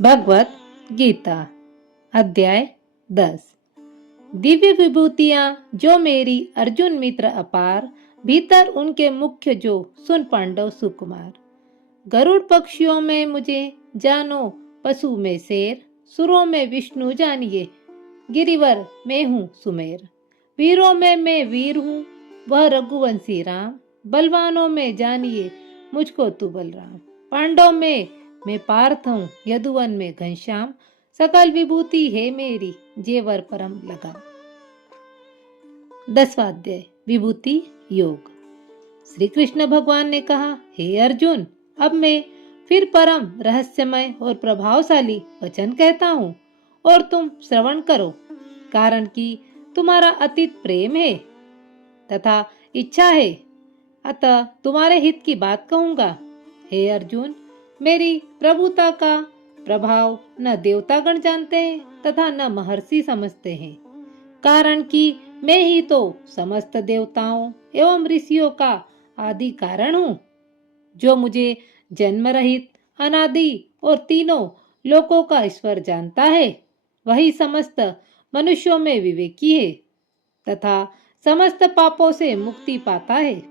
भगवत गीता अध्याय 10। दिव्य विभूतियां जो मेरी अर्जुन मित्र अपार, भीतर उनके मुख्य जो सुन पांडव सुकुमार। गरुड़ पक्षियों में मुझे जानो पशु में शेर, सुरों में विष्णु जानिए, गिरिवर में हूँ सुमेर। वीरों में मैं वीर हूँ, वह रघुवंशी राम, बलवानों में जानिए मुझको तू बलराम। पांडव में मैं पार्थ हूँ, यदुवन में घनश्याम, सकल विभूति है मेरी, जेवर परम लगा। 10वां अध्याय विभूति योग। श्री कृष्ण भगवान ने कहा, हे अर्जुन, अब मैं फिर परम रहस्यमय और प्रभावशाली वचन कहता हूँ और तुम श्रवण करो, कारण कि तुम्हारा अतीत प्रेम है तथा इच्छा है, अतः तुम्हारे हित की बात कहूंगा। हे अर्जुन, मेरी प्रभुता का प्रभाव न देवतागण जानते हैं तथा न महर्षि समझते हैं, कारण कि मैं ही तो समस्त देवताओं एवं ऋषियों का आदि कारण हूँ। जो मुझे जन्म रहित, अनादि और तीनों लोकों का ईश्वर जानता है, वही समस्त मनुष्यों में विवेकी है तथा समस्त पापों से मुक्ति पाता है।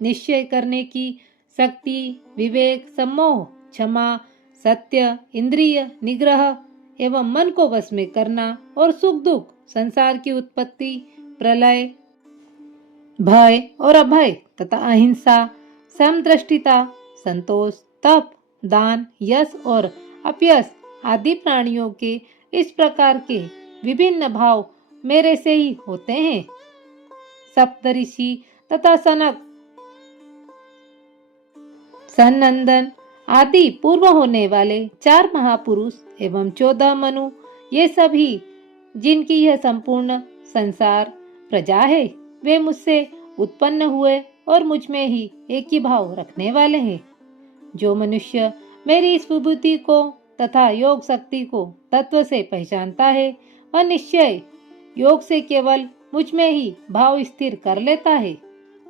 निश्चय करने की शक्ति, विवेक, सम्मोह, क्षमा, सत्य, इंद्रिय निग्रह एवं मन को वश में करना और सुख दुख, संसार की उत्पत्ति, प्रलय, भय और अभय तथा अहिंसा, समदृष्टिता, संतोष, तप, दान, यश और अपयश आदि प्राणियों के इस प्रकार के विभिन्न भाव मेरे से ही होते हैं। सप्तऋषि तथा सनक, सनंदन आदि पूर्व होने वाले 4 महापुरुष एवं 14 मनु, ये सभी जिनकी यह संपूर्ण संसार प्रजा है, वे मुझसे उत्पन्न हुए और मुझ में ही एक ही भाव रखने वाले हैं। जो मनुष्य मेरी इस विभूति को तथा योग शक्ति को तत्व से पहचानता है, वह निश्चय योग से केवल मुझ में ही भाव स्थिर कर लेता है।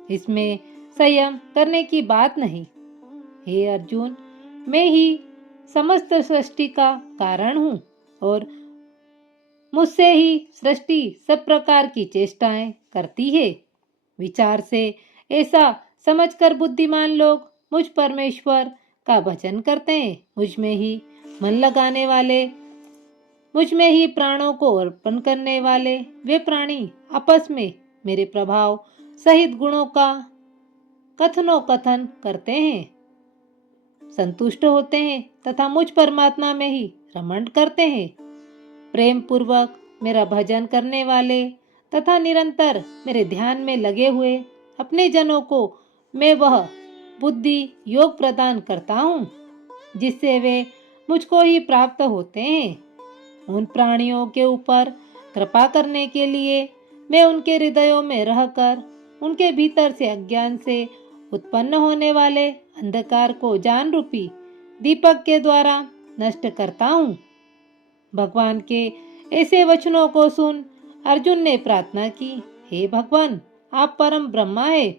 इसमें संयम करने की बात नहीं। हे अर्जुन, मैं ही समस्त सृष्टि का कारण हूँ और मुझसे ही सृष्टि सब प्रकार की चेष्टाएं करती है। विचार से ऐसा समझकर बुद्धिमान लोग मुझ परमेश्वर का भजन करते हैं। मुझ में ही मन लगाने वाले, मुझ में ही प्राणों को अर्पण करने वाले वे प्राणी आपस में मेरे प्रभाव सहित गुणों का कथनोकथन करते हैं, संतुष्ट होते हैं तथा मुझ परमात्मा में ही रमण करते हैं। प्रेम पूर्वक मेरा भजन करने वाले तथा निरंतर मेरे ध्यान में लगे हुए अपने जनों को मैं वह बुद्धि योग प्रदान करता हूँ, जिससे वे मुझको ही प्राप्त होते हैं। उन प्राणियों के ऊपर कृपा करने के लिए मैं उनके हृदयों में रहकर उनके भीतर से अज्ञान से उत्पन्न होने वाले अंधकार को ज्ञान रूपी दीपक के द्वारा नष्ट करता हूँ। भगवान के ऐसे वचनों को सुन अर्जुन ने प्रार्थना की, हे भगवान, आप परम ब्रह्मा है,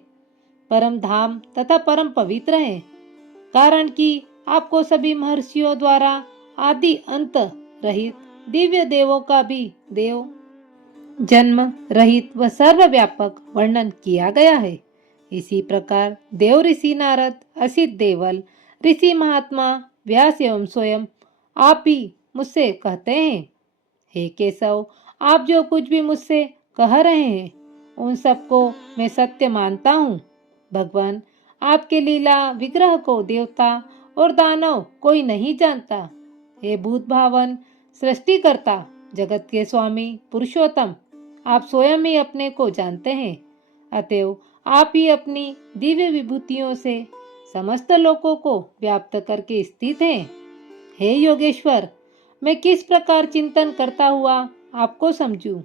परम धाम तथा परम पवित्र हैं, कारण कि आपको सभी महर्षियों द्वारा आदि अंत रहित दिव्य देवों का भी देव, जन्म रहित व सर्वव्यापक वर्णन किया गया है। इसी प्रकार देव ऋषि नारद, असित देवल, ऋषि महात्मा व्यास एवं स्वयं आप ही मुझसे कहते हैं, हे केशव, आप जो कुछ भी मुझसे कह रहे हैं उन सबको मैं सत्य मानता हूँ। भगवान, आपके लीला विग्रह को देवता और दानव कोई नहीं जानता। हे भूत भावन, सृष्टिकर्ता, जगत के स्वामी, पुरुषोत्तम, आप स्वयं ही अपने को जानते हैं, अतएव आप ही अपनी दिव्य विभूतियों से समस्त लोकों को व्याप्त करके स्थित हैं। हे योगेश्वर, मैं किस प्रकार चिंतन करता हुआ आपको समझूं?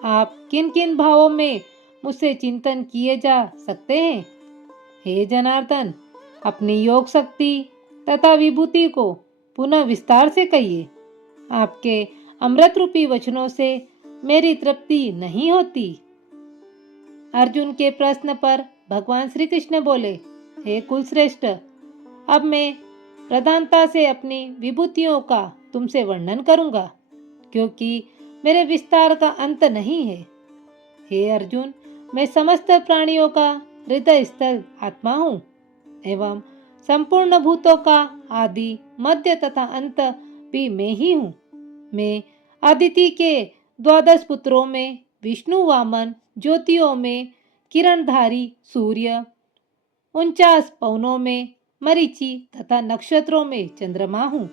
आप किन किन भावों में मुझसे चिंतन किए जा सकते हैं? हे जनार्दन, अपनी योग शक्ति तथा विभूति को पुनः विस्तार से कहिए। आपके अमृत रूपी वचनों से मेरी तृप्ति नहीं होती। अर्जुन के प्रश्न पर भगवान श्री कृष्ण बोले, हे कुलश्रेष्ठ, अब मैं प्रधानता से अपनी विभूतियों का तुमसे वर्णन करूंगा, क्योंकि मेरे विस्तार का अंत नहीं है। हे अर्जुन, मैं समस्त प्राणियों का हृदय स्थल आत्मा हूँ एवं संपूर्ण भूतों का आदि मध्य तथा अंत भी मैं ही हूँ। मैं अदिति के 12 पुत्रों में विष्णु वामन, ज्योतियों में किरणधारी सूर्य, 49 पवनों में मरीचि तथा नक्षत्रों में चंद्रमा हूँ।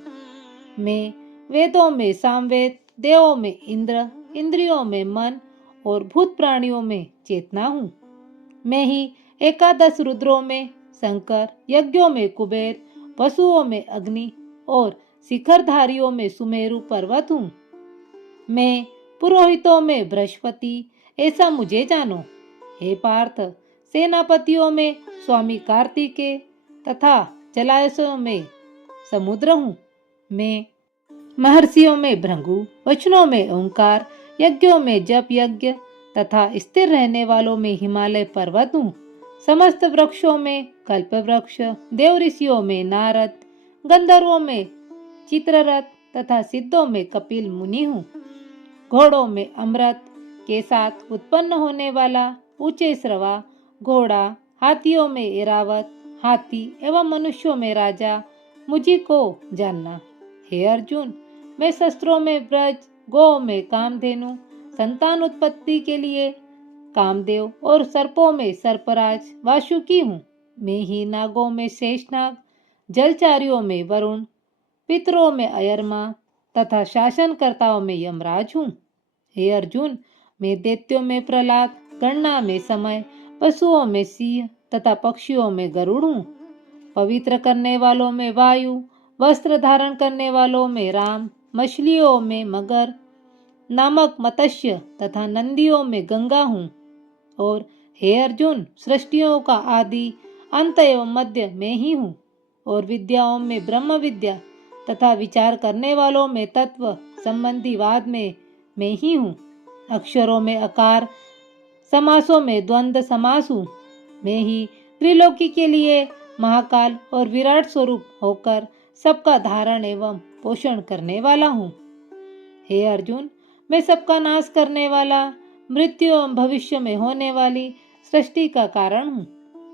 मैं वेदों में सामवेद, देवों में इंद्र, इंद्रियों में मन और भूत प्राणियों में चेतना हूँ। मैं ही एकादश रुद्रों में शंकर, यज्ञों में कुबेर, वसुओं में अग्नि और शिखरधारियों में सुमेरु पर्वत हूँ। मैं पुरोहितों में बृहस्पति, ऐसा मुझे जानो। हे पार्थ, सेनापतियों में स्वामी कार्तिकेय तथा जलाशयों में समुद्र हूँ। मैं महर्षियों में भृगु, वचनों में ओंकार, यज्ञों में जप यज्ञ तथा स्थिर रहने वालों में हिमालय पर्वत हूँ। समस्त वृक्षों में कल्प वृक्ष, देव ऋषियों में नारद, गंधर्वों में चित्ररथ तथा सिद्धों में कपिल मुनि हूँ। घोड़ों में अमृत के साथ उत्पन्न होने वाला ऊंचे श्रवा घोड़ा, हाथियों में ऐरावत हाथी एवं मनुष्यों में राजा मुझी को जानना। हे अर्जुन, मैं शस्त्रों में ब्रज, गौ में कामधेनु, संतान उत्पत्ति के लिए कामदेव और सर्पों में सर्पराज वासुकी हूँ। मैं ही नागों में शेषनाग, जलचारियों में वरुण, पितरों में अयरमा तथा शासनकर्ताओं में यमराज हूँ। हे अर्जुन, मैं दैत्यों में प्रहलाद, गणना में समय, पशुओं में सिंह तथा पक्षियों में गरुड़ हूँ। पवित्र करने वालों में वायु, वस्त्र धारण करने वालों में राम, मछलियों में मगर नामक मत्स्य तथा नंदियों में गंगा हूँ। और हे अर्जुन, सृष्टियों का आदि अंत एवं मध्य मैं ही हूँ। और विद्याओं में ब्रह्म विद्या तथा विचार करने वालों में तत्व संबंधी वाद में मैं ही हूँ। अक्षरों में अकार, समासों में द्वंद्व समास हूँ। मैं ही त्रिलोकी के लिए महाकाल और विराट स्वरूप होकर सबका धारण एवं पोषण करने वाला हूँ। हे अर्जुन, मैं सबका नाश करने वाला, मृत्यु एवं भविष्य में होने वाली सृष्टि का कारण हूँ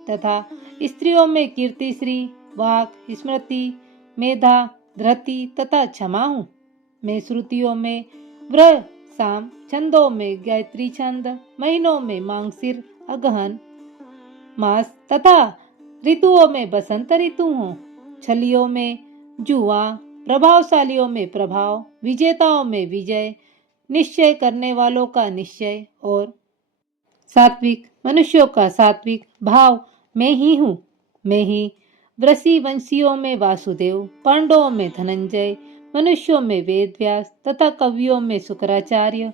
तथा स्त्रियों में कीर्तिश्री, वाक, स्मृति, मेधा, धृति तथा क्षमा हूँ। मैं श्रुतियों में व्रह, साम, छंदों में गायत्री छंद, महीनों में मांगसिर, अगहन मास तथा ऋतुओं में बसंत ऋतु हूँ। छलियों में जुआ, प्रभावशालियों में प्रभाव, विजेताओं में विजय, निश्चय करने वालों का निश्चय और सात्विक मनुष्यों का सात्विक भाव मैं ही हूँ। मैं ही वृषि वंशियों में वासुदेव, पांडवों में धनंजय, मनुष्यों में वेदव्यास तथा कवियों में शुक्राचार्य,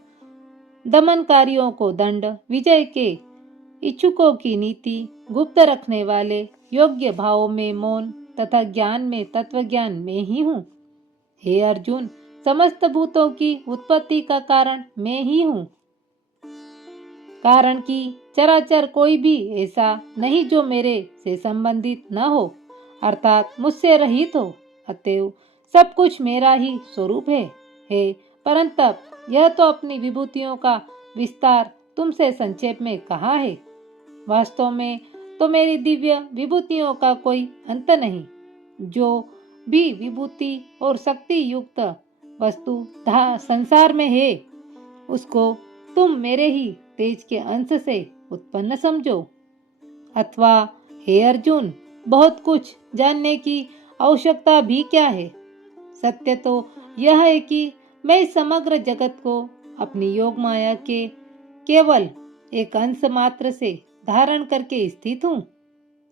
दमनकारियों को दंड, विजय के इच्छुकों की नीति, गुप्त रखने वाले, योग्य भावों में मौन तथा ज्ञान में तत्वज्ञान में ही हूँ। हे अर्जुन, समस्त भूतों की उत्पत्ति का कारण मैं ही हूँ। कारण कि चराचर कोई भी ऐसा नहीं जो मेरे से संबंधित न हो, अर्थात मुझसे रहित हो। अतएव सब कुछ मेरा ही स्वरूप है। हे परंतप, यह तो अपनी विभूतियों का विस्तार तुमसे संक्षेप में कहा है। वास्तव में तो मेरी दिव्य विभूतियों का कोई अंत नहीं। जो भी विभूति और शक्ति युक्त वस्तु संसार में है, उसको तुम मेरे ही तेज के अंश से उत्पन्न समझो। अथवा हे अर्जुन, बहुत कुछ जानने की आवश्यकता भी क्या है। सत्य तो यह है कि मैं समग्र जगत को अपनी योग माया के केवल एक अंश मात्र से धारण करके स्थित हूँ।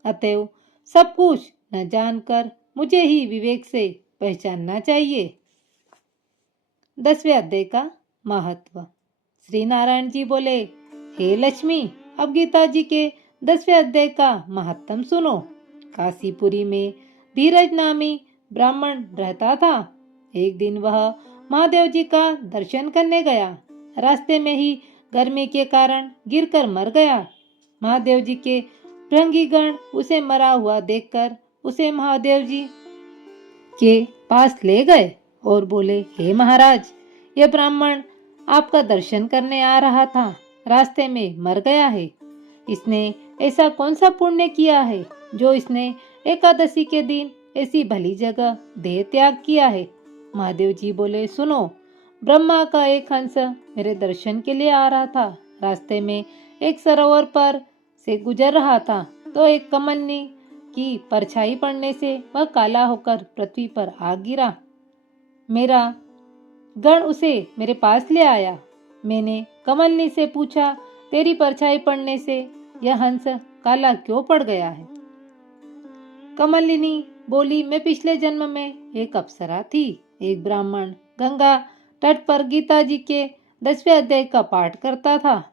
अतएव सब कुछ न जानकर मुझे ही विवेक से पहचानना चाहिए। 10वें अध्याय का महत्व। श्री नारायण जी बोले, हे लक्ष्मी, अब गीता जी के 10वें अध्याय का महत्व सुनो। काशीपुरी में धीरज नामी ब्राह्मण रहता था। एक दिन वह महादेव जी का दर्शन करने गया। रास्ते में ही गर्मी के कारण गिरकर मर गया। महादेव जी के भृंगीगण उसे मरा हुआ देखकर उसे महादेव जी के पास ले गए और बोले, हे महाराज, यह ब्राह्मण आपका दर्शन करने आ रहा था, रास्ते में मर गया है। इसने ऐसा कौन सा पुण्य किया है जो इसने एकादशी के दिन ऐसी भली जगह देह त्याग किया है। महादेव जी बोले, सुनो, ब्रह्मा का एक हंस मेरे दर्शन के लिए आ रहा था। रास्ते में एक सरोवर पर से गुजर रहा था तो एक कमलनी की परछाई पड़ने से वह काला होकर पृथ्वी पर आ गिरा। मेरा गण उसे मेरे पास ले आया। मैंने कमलनी से पूछा, तेरी परछाई पड़ने से यह हंस काला क्यों पड़ गया है? कमलिनी बोली, मैं पिछले जन्म में एक अप्सरा थी। एक ब्राह्मण गंगा तट पर गीता जी के 10वें अध्याय का पाठ करता था।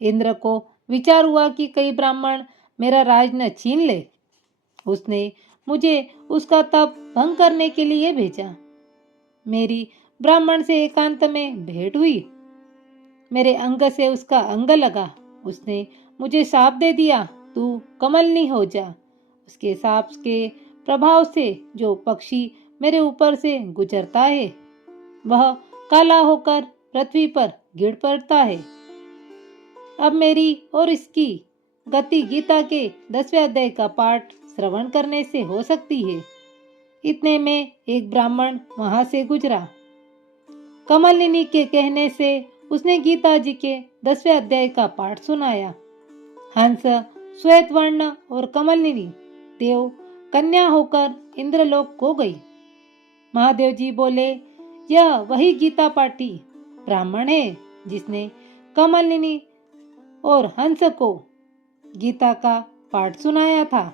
इंद्र को विचार हुआ कि कई ब्राह्मण मेरा राज न छीन ले। उसने मुझे उसका तप भंग करने के लिए भेजा। मेरी ब्राह्मण से एकांत में भेंट हुई। मेरे अंग से उसका अंग लगा। उसने मुझे शाप दे दिया, तू कमलनी हो जा। उसके शाप के प्रभाव से जो पक्षी मेरे ऊपर से गुजरता है वह काला होकर पृथ्वी पर गिर पड़ता है। अब मेरी और इसकी गति गीता के 10वें अध्याय का पाठ श्रवण करने से हो सकती है। इतने में एक ब्राह्मण वहां से गुजरा। कमलिनी के कहने से उसने गीता जी के 10वें अध्याय का पाठ सुनाया। हंस श्वेत वर्ण और कमलिनी देव कन्या होकर इंद्रलोक को गई। महादेव जी बोले, यह वही गीता पाठी ब्राह्मण है जिसने कमलिनी और हंस को गीता का पाठ सुनाया था।